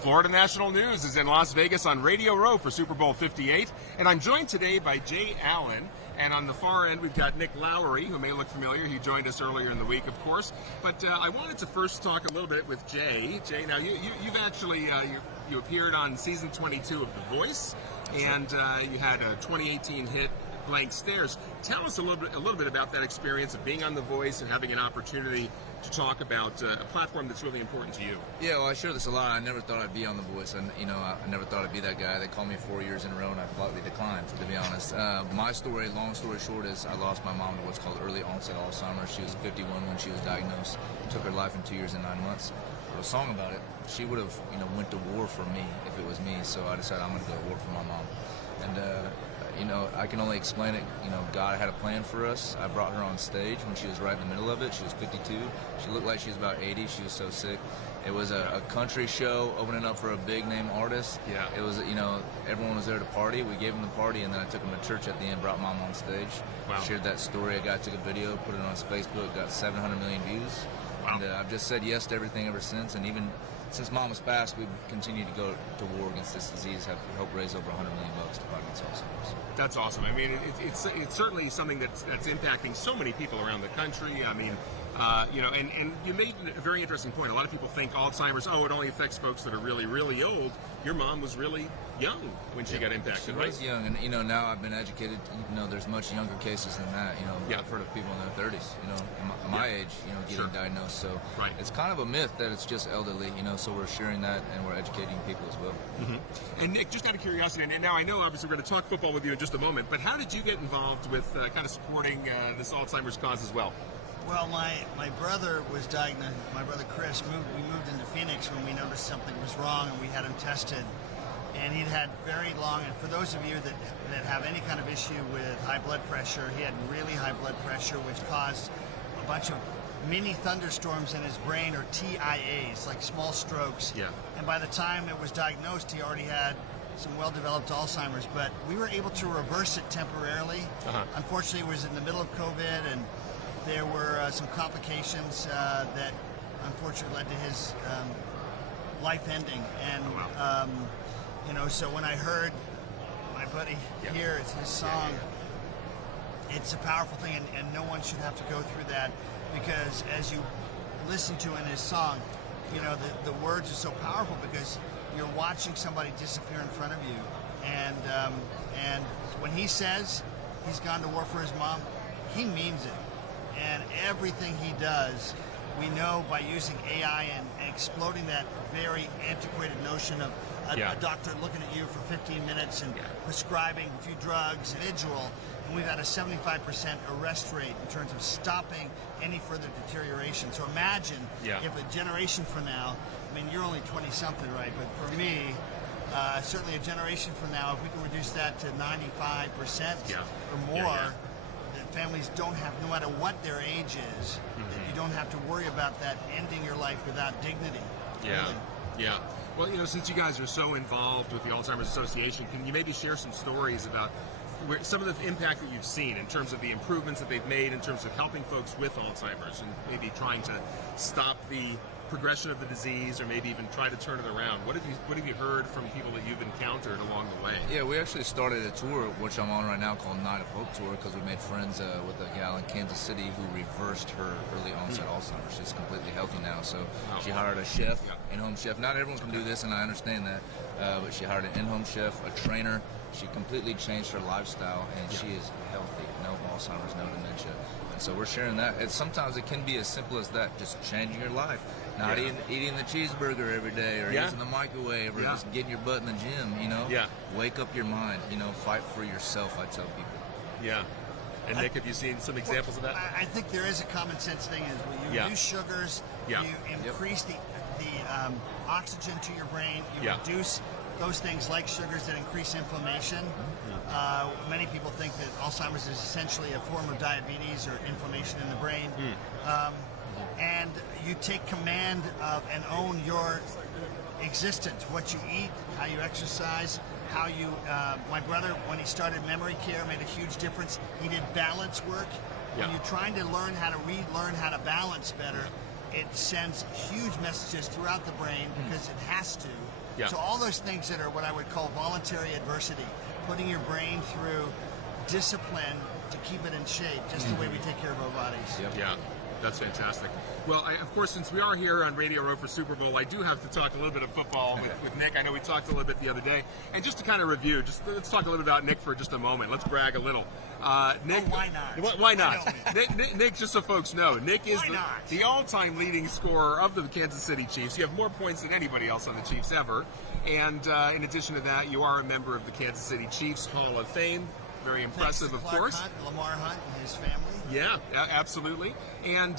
Florida National News is in Las Vegas on Radio Row for Super Bowl 58, and I'm joined today by Jay Allen, and on the far end we've got Nick Lowery, who may look familiar. He joined us earlier in the week, of course, but I wanted to first talk a little bit with Jay. Jay, now you've actually you appeared on season 22 of The Voice, and you had a 2018 hit, Blank Stares. Tell us a little bit about that experience of being on The Voice and having an opportunity to talk about a platform that's really important to you. Yeah, well, I share this a lot. I never thought I'd be on The Voice, and I never thought I'd be that guy. They called me 4 years in a row, and I politely declined, to be honest. My story, long story short, is I lost my mom to what's called early onset Alzheimer. She was 51 when she was diagnosed. Took her life in 2 years and 9 months. I wrote a song about it. She would have, went to war for me if it was me. So I decided I'm going to go to war for my mom. And I can only explain it. God had a plan for us. I brought her on stage when she was right in the middle of it. She was 52. She looked like she was about 80. She was so sick. It was a country show opening up for a big name artist. Yeah. It was, everyone was there to party. We gave them the party, and then I took them to church at the end, brought Mom on stage. Wow. Shared that story. A guy took a video, put it on his Facebook, got 700 million views. Wow. And I've just said yes to everything ever since. And even since Mom was passed, we've continued to go to war against this disease, have helped raise over $100 million to fight against Alzheimer's. That's awesome. I mean, it's certainly something that's impacting so many people around the country. I mean, and you made a very interesting point. A lot of people think Alzheimer's, it only affects folks that are really, really old. Your mom was really young when she got impacted, She was young, and now I've been educated. There's much younger cases than that. Yeah. I've heard of people in their 30s. My age, getting Sure. diagnosed. So Right. it's kind of a myth that it's just elderly. So we're sharing that and we're educating people as well. Mm-hmm. And Nick, just out of curiosity, and now I know obviously we're going to talk football with you in just a moment, but how did you get involved with kind of supporting this Alzheimer's cause as well? Well, my brother was diagnosed. My brother Chris we moved into Phoenix when we noticed something was wrong, and we had him tested. And he'd had very long. And for those of you that have any kind of issue with high blood pressure, he had really high blood pressure, which caused a bunch of mini thunderstorms in his brain, or TIAs, like small strokes. Yeah. And by the time it was diagnosed, he already had some well-developed Alzheimer's. But we were able to reverse it temporarily. Uh-huh. Unfortunately, it was in the middle of COVID, and there were some complications that unfortunately led to his life ending. And so when I heard my buddy here, it's his song, it's a powerful thing, and no one should have to go through that, because as you listen to in his song, the words are so powerful because you're watching somebody disappear in front of you, and when he says he's gone to war for his mom, he means it. And everything he does, we know by using AI and exploding that very antiquated notion of a doctor looking at you for 15 minutes and prescribing a few drugs, individual, and we've had a 75% arrest rate in terms of stopping any further deterioration. So imagine if a generation from now, you're only 20-something, right? But for me, certainly a generation from now, if we can reduce that to 95% or more, families don't have, no matter what their age is, you don't have to worry about that ending your life without dignity. Yeah, really. yeah. Well, since you guys are so involved with the Alzheimer's Association, can you maybe share some stories about some of the impact that you've seen in terms of the improvements that they've made in terms of helping folks with Alzheimer's and maybe trying to stop the progression of the disease, or maybe even try to turn it around? What have you heard from people that you've encountered along the way? Yeah, we actually started a tour, which I'm on right now, called Night of Hope Tour, because we made friends with a gal in Kansas City who reversed her early onset Alzheimer's. She's completely healthy now, so she hired a chef, in-home chef. Not everyone can do this, and I understand that, but she hired an in-home chef, a trainer. She completely changed her lifestyle, and she is healthy. No Alzheimer's, no dementia. And so we're sharing that. And sometimes it can be as simple as that, just changing your life. Not eating the cheeseburger every day, or using the microwave, or just getting your butt in the gym, Wake up your mind, fight for yourself, I tell people. Yeah. And Nick, have you seen some examples of that? I think there is a common sense thing, is when you reduce sugars, you increase the oxygen to your brain, you reduce those things like sugars that increase inflammation. Many people think that Alzheimer's is essentially a form of diabetes or inflammation in the brain. And you take command of and own your existence, what you eat, how you exercise, how you, my brother, when he started memory care, made a huge difference. He did balance work. When you're trying to learn how to read, learn how to balance better, it sends huge messages throughout the brain because it has to. Yeah. So all those things that are what I would call voluntary adversity, putting your brain through discipline to keep it in shape, just the way we take care of our bodies. Yep. Yeah, that's fantastic. Well, of course, since we are here on Radio Row for Super Bowl, I do have to talk a little bit of football with Nick. I know we talked a little bit the other day. And just to kind of review, let's talk a little bit about Nick for just a moment. Let's brag a little. Nick, why not? Why not? Nick, just so folks know, Nick is Why not? the all-time leading scorer of the Kansas City Chiefs. You have more points than anybody else on the Chiefs ever. And in addition to that, you are a member of the Kansas City Chiefs Hall of Fame. Very impressive, of Clark course. Hunt, Lamar Hunt and his family. Yeah, absolutely. And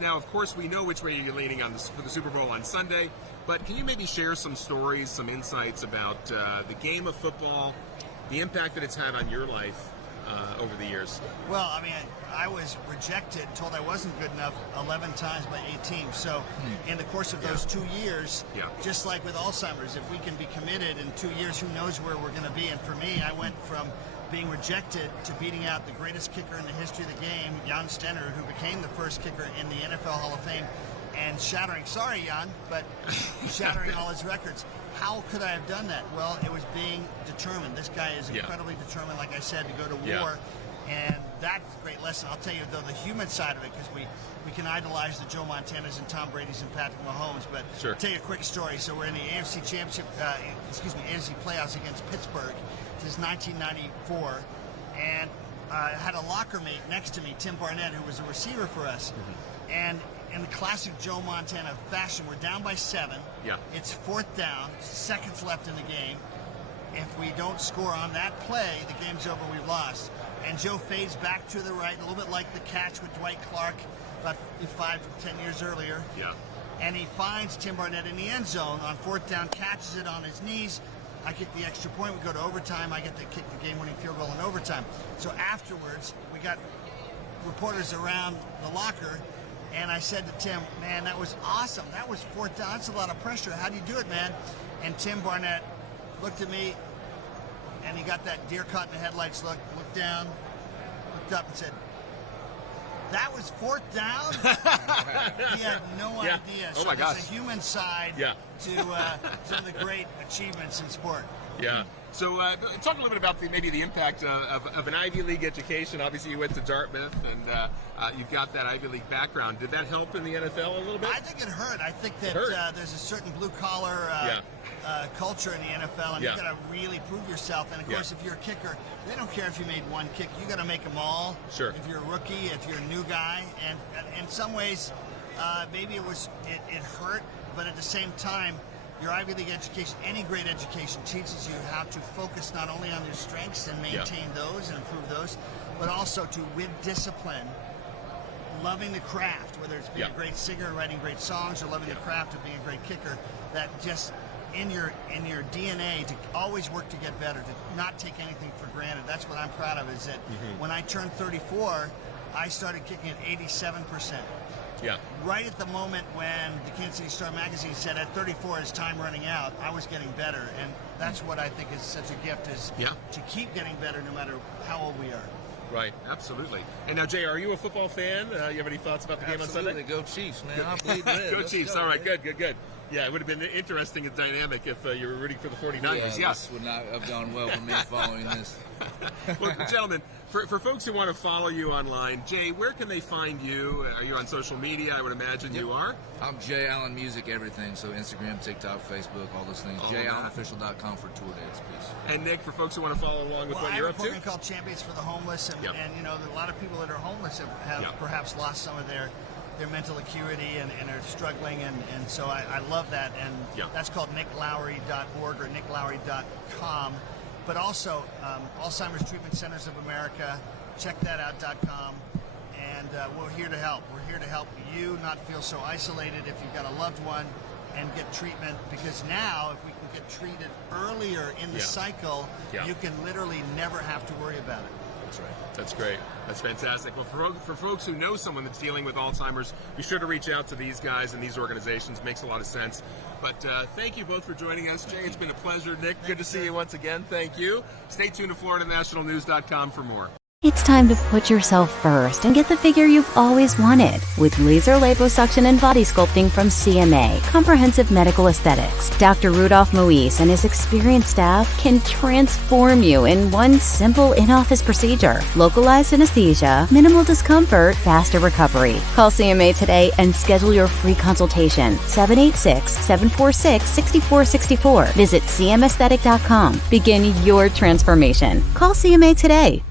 now, of course, we know which way you're leaning on for the Super Bowl on Sunday. But can you maybe share some stories, some insights about the game of football, the impact that it's had on your life over the years? Well, I mean, I was rejected, told I wasn't good enough 11 times by 8 teams. So in the course of those 2 years, just like with Alzheimer's, if we can be committed in 2 years, who knows where we're going to be. And for me, I went from being rejected to beating out the greatest kicker in the history of the game, Jan Stenner, who became the first kicker in the NFL Hall of Fame, and shattering, sorry Jan, but shattering all his records. How could I have done that? Well, it was being determined. This guy is incredibly determined, like I said, to go to war. And that's a great lesson. I'll tell you, though, the human side of it, because we can idolize the Joe Montanas and Tom Brady's and Patrick Mahomes, but I'll tell you a quick story. So we're in the AFC Championship, AFC playoffs against Pittsburgh. This is 1994, and I had a locker mate next to me, Tim Barnett, who was a receiver for us. And in the classic Joe Montana fashion, we're down by 7. It's 4th down, seconds left in the game. If we don't score on that play, the game's over, we've lost. And Joe fades back to the right, a little bit like the catch with Dwight Clark about 5 to 10 years earlier. And he finds Tim Barnett in the end zone on 4th down, catches it on his knees. I kick the extra point, we go to overtime, I get to kick the game-winning field goal in overtime. So afterwards, we got reporters around the locker, and I said to Tim, man, that was awesome. That was 4th down, that's a lot of pressure. How do you do it, man? And Tim Barnett looked at me, and he got that deer caught in the headlights look, looked down, looked up and said, that was 4th down? He had no idea. So there's a human side to some of the great achievements in sport. So talk a little bit about maybe the impact of an Ivy League education. Obviously, you went to Dartmouth, and you've got that Ivy League background. Did that help in the NFL a little bit? I think it hurt. I think that there's a certain blue-collar culture in the NFL, and you've got to really prove yourself. And, of course, if you're a kicker, they don't care if you made one kick. You got to make them all. If you're a rookie, if you're a new guy. And in some ways, maybe it hurt, but at the same time, your Ivy League education, any great education, teaches you how to focus not only on your strengths and maintain those and improve those, but also to, with discipline, loving the craft, whether it's being a great singer, writing great songs, or loving the craft of being a great kicker, that just in your DNA to always work to get better, to not take anything for granted. That's what I'm proud of, is that when I turned 34, I started kicking at 87%. Right at the moment when the Kansas City Star magazine said at 34 is time running out, I was getting better, and that's what I think is such a gift, is to keep getting better no matter how old we are. Right, absolutely. And now, Jay, are you a football fan? You have any thoughts about the game on Sunday? Go Chiefs, man. I bleed red. Go Chiefs. All right, good. Yeah, it would have been interesting and dynamic if you were rooting for the 49ers. This would not have gone well for me following this. Well, gentlemen, for folks who want to follow you online, Jay, where can they find you? Are you on social media? I would imagine you are. I'm Jay Allen Music, everything. So Instagram, TikTok, Facebook, all those things. JayAllenOfficial.com for tour dates, please. And Nick, for folks who want to follow along with what you're up to? I have a program called Champions for the Homeless, and you know, a lot of people that are homeless have perhaps lost some of their mental acuity and are struggling, and so I love that, and that's called nicklowry.org or nicklowry.com. But also Alzheimer's Treatment Centers of America, check that out.com, and we're here to help. We're here to help you not feel so isolated if you've got a loved one, and get treatment, because now if we can get treated earlier in the cycle, you can literally never have to worry about it. That's right. That's great. That's fantastic. Well, for folks who know someone that's dealing with Alzheimer's, be sure to reach out to these guys and these organizations. Makes a lot of sense. But thank you both for joining us. Jay, it's been a pleasure. Nick, good to see you once again. Thank you. Stay tuned to FloridaNationalNews.com for more. It's time to put yourself first and get the figure you've always wanted with laser liposuction and body sculpting from CMA, Comprehensive Medical Aesthetics. Dr. Rudolph Moise and his experienced staff can transform you in one simple in-office procedure. Localized anesthesia, minimal discomfort, faster recovery. Call CMA today and schedule your free consultation. 786-746-6464. Visit cmaesthetic.com. Begin your transformation. Call CMA today.